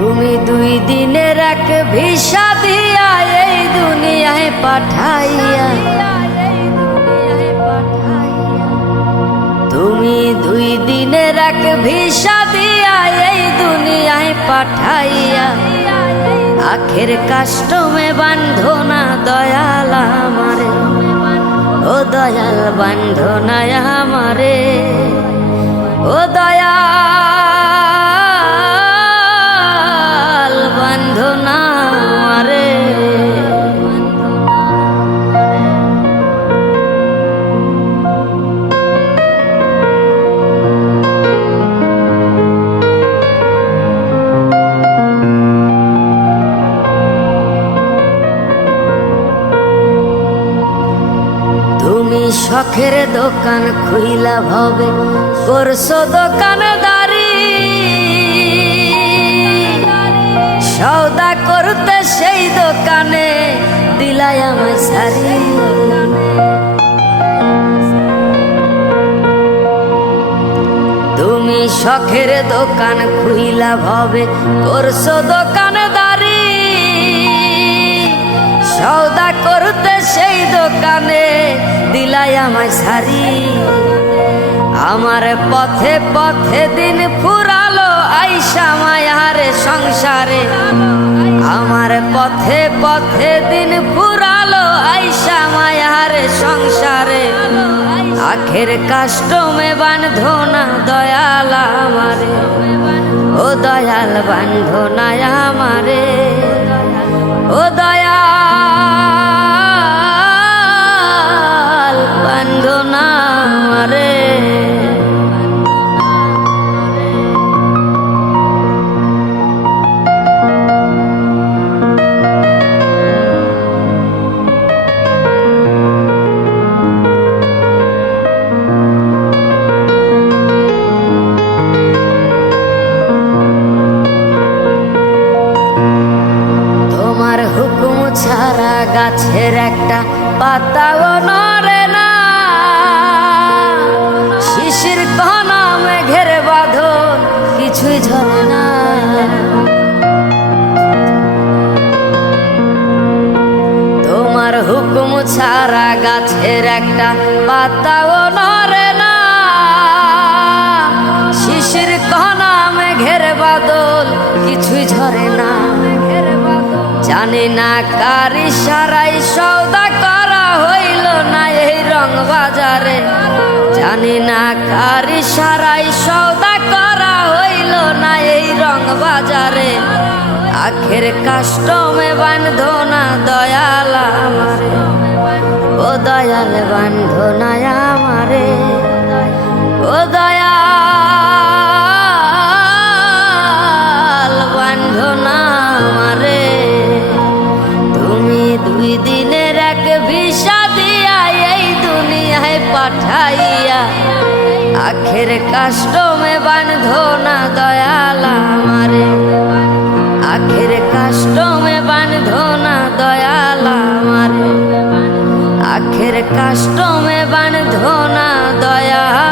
তুমি দুই দিনের এক ভিসা দিয়া এই দুনিয়ায় পাঠাইয়া। তুমি দুই দিনের এক ভিসা দিয়া এই দুনিয়ায় পাঠাইয়া। আখের কাষ্টমে বান্ধো না দয়াল আমারে। ও দয়াল বান্ধো না আমারে। ও দয়াল শখের দোকান খুইলা ভবে করছ দোকানদারি। সৌদা করতে সেই দোকানে দিলাই সারি তুমি শখের দোকান খুইলা ভবে করছ দোকানদারি। সৌদা করতে সেই দোকানে দিলাই আমায় সারি। আমার পথে পথে দিন ফুরালো আইসা মায়ারে সংসারে। আমার পথে পথে দিন ফুরালো আইসা মায়ারে সংসারে। আখের কাষ্টমে বান্ধো না দয়াল আমারে। ও দয়াল বান্ধো না আমারে। গাছের একটা পাতাও নড়ে না। শিশির কণা মেঘের বাঁধন কিছুই ঝরে না। তোমার হুকুম ছাড়া গাছের একটা পাতাও নড়ে না। শিশির কণা মেঘের বাদল জানি না কার ইশারাই সৌদা করা হইল না এই রং বাজারে। জানি না কার ইশারাই সৌদা করা হইল না এই রং বাজারে। আখের কাষ্টমে বান্ধো না দয়াল আমারে। ও দয়াল বান্ধো না আমারে। ও দয়াল পাঠাইয়া, আখের কাষ্টমে বান্ধো না দয়াল আমারে। আখের কাষ্টমে বান্ধো না দয়াল আমারে। আখের কাষ্টমে বান্ধো না দয়া